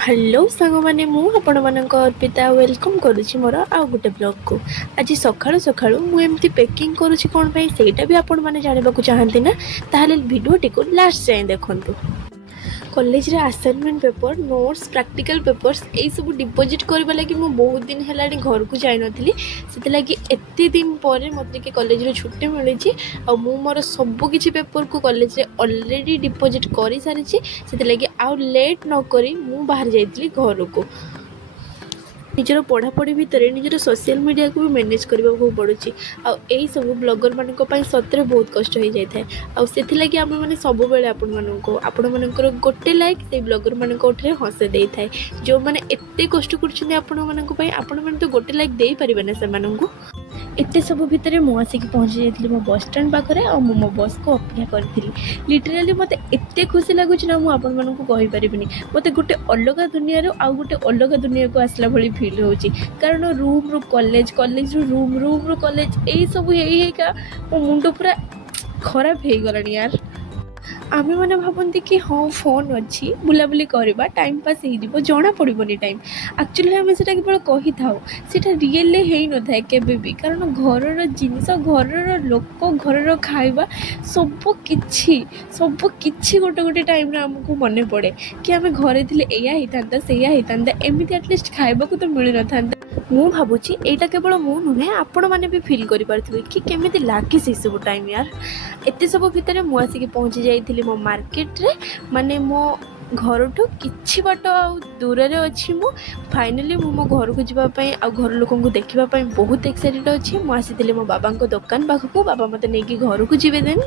Hello सांग मैंने Arpita welcome करुच्ची मोर आउ गोटे ब्लॉग को आज सकाळु सकाळु मुझे पैकिंग करुच्ची कौन पाई सेटा भी आपण मैंने जानवा चाहती ना ताहले वीडियोटी को लास्ट जाए देखंतु। कॉलेज रे assignment paper notes practical papers यही सब डिपोजिट करने लगी मुझे बहुत दिन है घर को जाई नथली से लगी एते दिन पर मत कॉलेज रे छुट्टी मिली आ मु मोर सब किछि पेपर को कॉलेज रे ऑलरेडी डिपोजिट कर सारी से लगी आउ लेट न करी मु बाहर जाइतली घर को निजर पढ़ापढ़ी भितर निजर सोशल मीडिया को भी मैनेज करने को पड़ुँ आई सब ब्लॉगर मानी सतरे बहुत कष्ट हो जाए आती आम मैंने सब आपण मानकर गोटे लाइक से ब्लॉगर मान हस दे था जो मैंने एत कष्ट कर तो गोटे लाइक दे पारे ना से एते सब भितर मुझे पहुँची जाइए मो बस स्टैंड पाखे और मो बस को अपेक्षा करी लिटराली मत एत खुशी लगुच ना मुझे कहीपरि मत गोटे अलग दुनिया आउ गोटे अलग दुनिया को आसला भली फिल हो कारण रूम रु कॉलेज कॉलेज रु रूम रूम रु कॉलेज यही सब होगा मो मुंड पूरा खराब हो गला यार। आमे मैंने भावती कि हाँ फोन अच्छी बुलाबुली करवा टाइम पास हो जना पड़ोनी टाइम एक्चुअली आम से केवल कही था सीटा रियल हो न था केबे कारण घर जिनस घर लोक घर खाଇବା सब किछि गोटे गोटे टाइम आमको मन पड़े कि आम घरे थे या होता से एमती एटलिस्ट खाइबा को तो मिल न था। मु भावुची एटा केवल मु नुहे आपण मैंने भी फिल कर पार्थिबे कि केमिति लागी से सब टाइम यार एते सब भितर मु आसिक पहुँची जाइथिली मो मार्केट रे माने मो घर ठू किछि बाट दूर रे अछि मु फाइनली मो घर को जीवा पई आ घर लोकन को देखिबा पई बहुत एक्साइटेड अछि मु आसीथिली मो बाबा को दुकान पाखको बाबा मते नेकी घर को जीवे देन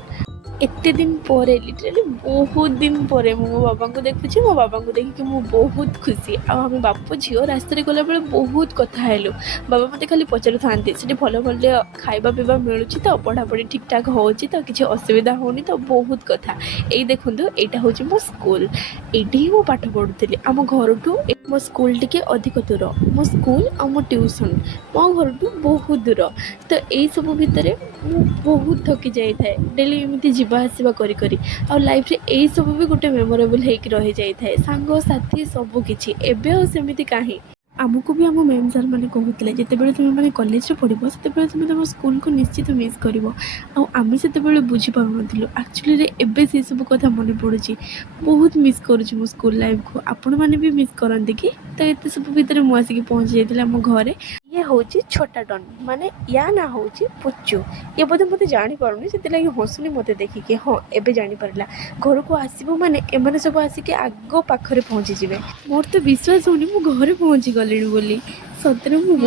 एते दिन पर लिटराली बहुत दिन पर मो बाबा को देखुची मो बाबा को देखिक मु बहुत खुशी आम बाप झील रास्ता गला बेले बहुत कथा हेलु बाबा मते खाली पचार था भल भल खाइबा पीवा मिलूँ तो पढ़ापढ़ी ठीक ठाक हो तो किसी असुविधा होनी तो बहुत कथा यही देखु यहाँ हूँ मो स्कूल ये मु पाठ पढ़ुली आम घर ठू मो स्कूल टिके अधिक दूर मो स्कूल आ मो ट्यूशन मो घर ठू बहुत दूर तो यही सब भितर बहुत थकी जाए डेली एमती जीवा आसवा करी करी आ लाइफ रे यही सब भी गोटे मेमोरेबल होकर रही जाए सांग साथी सबकि एवं सेमती कहीं आमको भी आम मैम सार मैंने कहते जिते तुम मैंने कॉलेज रे पढ़ से तुम तुम स्कूल को निश्चित मिस कर आम से बुझीपार नु एक्चुअली एवं से सब कथा मन पड़ुची बहुत मिस करुँच मो स्कूल लाइफ को आपण मैंने भी मिस करते कि तो ये सब भितर मुझे पहुँची जाइए आम घरे ये हूँ छोटा डन माने या ना हूँ पुचू ये बोधे मत जापारूनी से लगे हसुनी मत देखिए हाँ एवं जापारा घर को आसबो माने एमाने सब आसिक आग पाखरे पहुँची जाए मोर तो विश्वास होनी मु घरे पहुँची गली बोली सतरे मु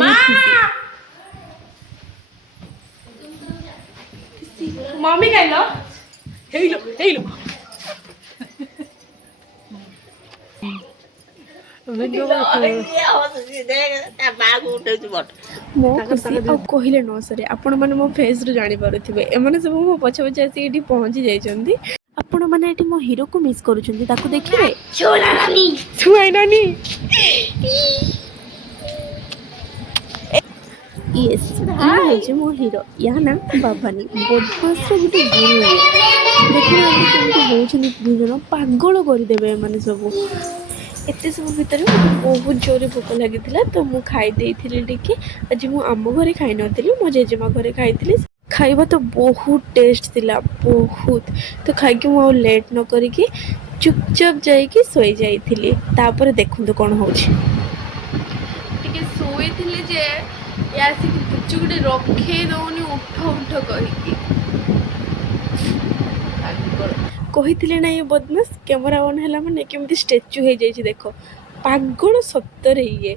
मम्मी कहलो हेलो हेलो मो खुशी आ कहले न सरे आपण माने मो फेस रु जानि पारुथिबे एमाने सब मो पछ पछ आसी एठी पहुंची जाइछंती आपण माने एठी मो हीरो को मिस करूछंती ताको देखिबे छोला नानी छुआई नानी यस ये मो हीरो या ना बाबानी बोधमास रे गुटे गुरु देखिना केमती होउछनी दुजन पागल कर देबे माने सब एते सब भितर बहुत जोरे भोक लगी तो मु खाई टे आज मु आम घरे खाई नी मो जेजेमा घरे खाई खाइबा तो बहुत टेस्ट थिला बहुत तो खाई मु लेट न करिकी चुपचाप जाइकी सोई जाइथिली तापर देखु कौन हो सोई जे यासी पुचु गुटे रखे दौनी उठ उठ कहिकी कही ना ये बदमाश कैमरा ऑन है मैंने केमती स्टेचू हो जाए देख पागल सतरे ये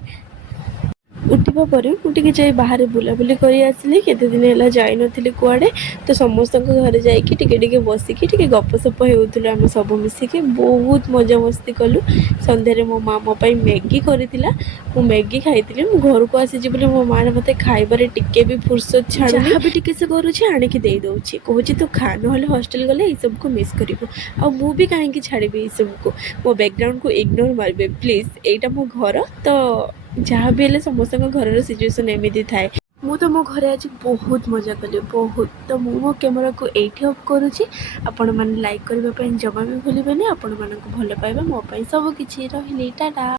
उठा पर मुझे जाए बाहर बुलाबुली कर आसली केते दिन है जाई नथिली कुआडे तो समस्त घर जाइए बसिकी गपसप होतु आम सब मिसिकी बहुत मजा मस्ती कलु संध्यारे मो माँ मो मैगी करिथिला मु मैगी खाई मु घर को आसी बोली मो माँ ने मते खाइबारे टिके भी फुर्सत छाड़ भी टिके से करुछि आनिकी दे दउछि कहूछि तू खा न हॉस्टल गले ई सब को मिस करिवो आ मु भी काहेकि छाड़बी ई सब को मो बैकग्राउंड को इग्नोर मारबे प्लीज एटा मो घर तो जहाँ भी हेले समस्त घर सिचुएसन एमती थाए मु तो मो घरे आज बहुत मजा कली बहुत तो मु मो कैमरा को एठी ऑफ करूची आपण माने लाइक करबा पय जमा भी भूलिबेनी आपण मानक भलो पाइबा मो पय सब किछि रहिली टाटा।